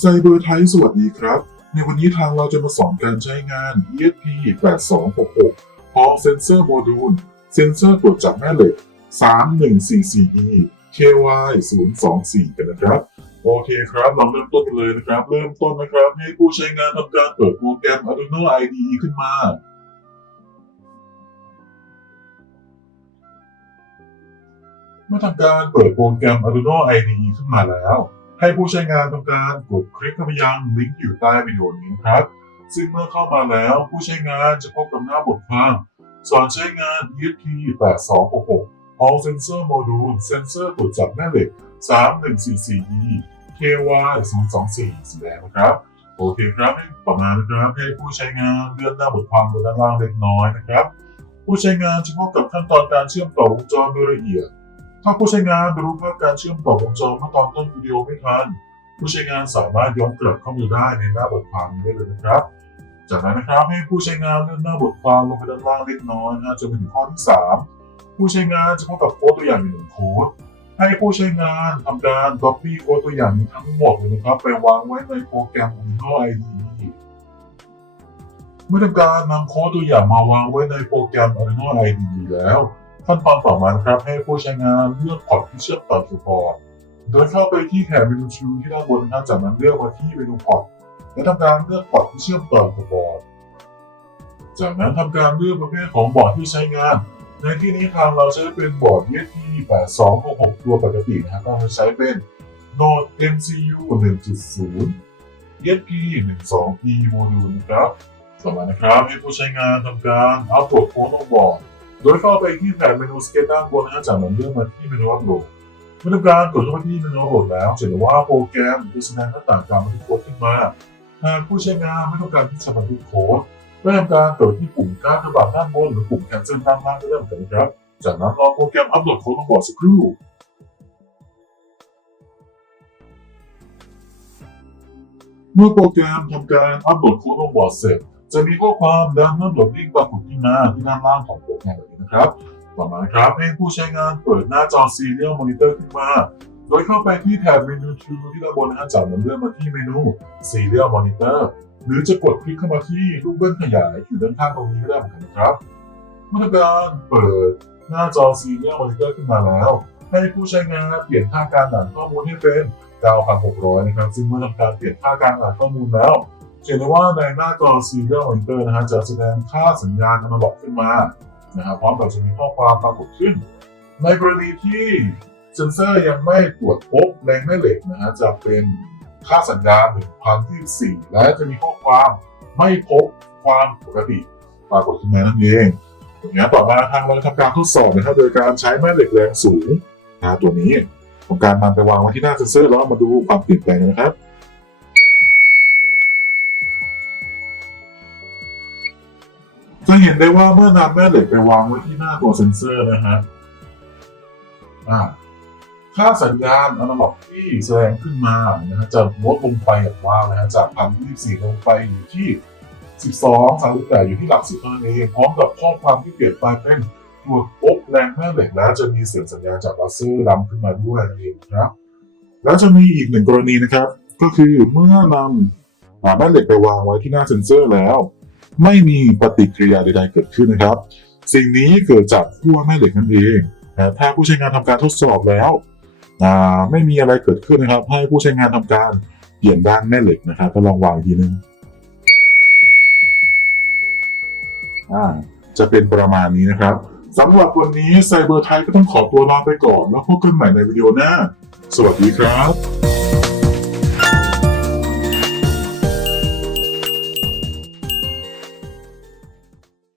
ไซเบอร์ไทยสวัสดีครับ ในวันนี้ทางเราจะมาสอนการใช้งาน ESP 8266พร้อมเซนเซอร์โมดูลเซนเซอร์ตรวจจับแม่เหล็ก 3144E KY 024กันนะครับ โอเคครับเราเริ่มต้นกันเลยนะครับ เริ่มต้นนะครับ ให้ผู้ใช้งานทำการเปิดโปรแกรม Arduino IDE ขึ้นมาเมื่อทำการเปิดโปรแกรม Arduino IDE ขึ้นมาแล้ว ให้ผู้ใช้งานทำการกดคลิกเข้าไปยังลิงก์อยู่ใต้วิดีโอนี้ครับ ซึ่งเมื่อเข้ามาแล้วผู้ใช้งานจะพบกับหน้าบทความสอนใช้งาน ESP 8266 All Sensor Module เซนเซอร์ตรวจจับแม่เหล็ก 3144E KY 024สีแดงนะครับ โอเคครับต่อมานะครับให้ผู้ใช้งานเลื่อนหน้าบทความบนด้านล่างเล็กน้อยนะครับ ผู้ใช้งานจะพบกับขั้นตอนการเชื่อมต่อวงจรโดยละเอียด ถ้าผู้ใช้งานรู้ภาพการเชื่อมต่อวงจรเมื่อตอนต้นวิดีโอไม่ทัน ผู้ใช้งานสามารถย้อนกลับเข้ามาได้ในหน้าบทความนี้ได้เลยนะครับ จากนั้นนะครับให้ผู้ใช้งานเลื่อนหน้าบทความลงไปด้านล่างเล็กน้อยนะจนไปถึงข้อที่ 3 ผู้ใช้งานจะพบกับโค้ดตัวอย่างหนึ่งโค้ดให้ผู้ใช้งานทำการ copy โค้ดตัวอย่างนี้ทั้งหมดเลยนะครับ ไปวางไว้ในโปรแกรม Arduino IDE เมื่อทำการนำโค้ดตัวอย่างมาวางไว้ในโปรแกรม Arduino IDE แล้ว ขั้นตอนต่อมาครับให้ผู้ใช้งานเลือกพอร์ตที่เชื่อมต่อสู่พอร์ตโดยเข้าไปที่แถบเมนูชูที่ด้านบนนะจากนั้นเลือกมาที่เมนูพอร์ตและทำการเลือกพอร์ตที่เชื่อมต่อกับบอร์ดจากนั้นทำการเลือกประเภทของบอร์ดที่ใช้งาน ในที่นี้ทางเราใช้เป็นบอร์ด ESP 8266ตัวปกตินะครับก็ใช้เป็น Node MCU 1.0 ESP 12E Module นะครับ ต่อมานะครับให้ผู้ใช้งานทำการอัปโหลดโค้ดลงบอร์ด โดยเข้าไปที่แถบเมนูสเก็ตด้านบนนะครับจากนั้นเลือกมาที่เมนูอัปโหลดเมื่อทำการกดเข้าไปที่เมนูอัปโหลดแล้วจะเห็นว่าโปรแกรมจะแสดงหน้าต่างการบันทึกโค้ดขึ้นมาหากผู้ใช้งานไม่ต้องการที่จะบันทึกโค้ดก็ทำการกดที่ปุ่มการกระบาดด้านบนหรือปุ่ม cancel ด้านล่างก็ได้เหมือนกันครับ จากนั้นรอโปรแกรมอัปโหลดโค้ดลงบอร์ดสักครู่เมื่อโปรแกรมทำการอัปโหลดโค้ดลงบอร์ดเสร็จ จะมีข้อความดังนั้นโหลดลิงก์ปรากฏขึ้นมาที่ด้านล่างของโปรแกรมแบบนี้นะครับ ต่อมาครับให้ผู้ใช้งานเปิดหน้าจอ Serial Monitor ขึ้นมา โดยเข้าไปที่แถบเมนู Tool ที่ด้านบนนะจากนั้นเลื่อนมาที่เมนู Serial Monitor หรือจะกดคลิกเข้ามาที่รูปเบิ้ลขยายอยู่ด้านข้างตรงนี้ก็ได้เหมือนกันนะครับเมื่อการเปิดหน้าจอ Serial Monitor ขึ้นมาแล้ว ให้ผู้ใช้งานเปลี่ยนค่าการอ่านข้อมูลให้เป็น 9,600 นะครับ ซึ่งเมื่อทำการเปลี่ยนค่าการอ่านข้อมูลแล้ว เห็นได้ว่าในหน้าจอ Serial Monitor นะฮะจะแสดงค่าสัญญาณอนาล็อกขึ้นมานะครับพร้อมกับจะมีข้อความปรากฏขึ้น ในกรณีที่เซนเซอร์ยังไม่ตรวจพบแรงแม่เหล็กนะฮะจะเป็นค่าสัญญาณ1,024และจะมีข้อความไม่พบความปกติปรากฏขึ้นมานั่นเองอย่างนี้ต่อมาทางเราทำการทดสอบนะครับโดยการใช้แม่เหล็กแรงสูงนะตัวนี้ทำการนำไปวางไว้ที่หน้าเซนเซอร์แล้วมาดูความเปลี่ยนแปลงนะครับ จะเห็นได้ว่าเมื่อนำแม่เหล็กไปวางไว้ที่หน้าตัวเซ็นเซอร์นะฮะค่าสัญญาณอนาล็อกที่แสดงขึ้นมานะฮะจะลดลงไปอย่างว่านะฮะจากพันยี่สี่ลงไปอยู่ที่ 12 38อยู่ที่หลักสิบเท่านั้นเองพร้อมกับข้อความที่เปลี่ยนไปเป็นตรวจพบแรงแม่เหล็กแล้วจะมีเสียงสัญญาณจากลาเซอร์ดำขึ้นมาด้วยนั่นเองนะครับแล้วจะมีอีกหนึ่งกรณีนะครับ ก็คือเมื่อนำแม่เหล็กไปวางไว้ที่หน้าเซ็นเซอร์แล้ว ไม่มีปฏิกิริยาใดๆเกิดขึ้นนะครับ สิ่งนี้เกิดจากขั้วแม่เหล็กนั่นเองนะถ้าผู้ใช้งานทำการทดสอบแล้วไม่มีอะไรเกิดขึ้นนะครับ ให้ผู้ใช้งานทำการเปลี่ยนด้านแม่เหล็กนะครับก็ลองวางอีกทีนึงอ่าจะเป็นประมาณนี้นะครับสำหรับวันนี้ไซเบอร์ไทยก็ต้องขอตัวลาไปก่อน แล้วพบกันใหม่ในวิดีโอหน้า สวัสดีครับ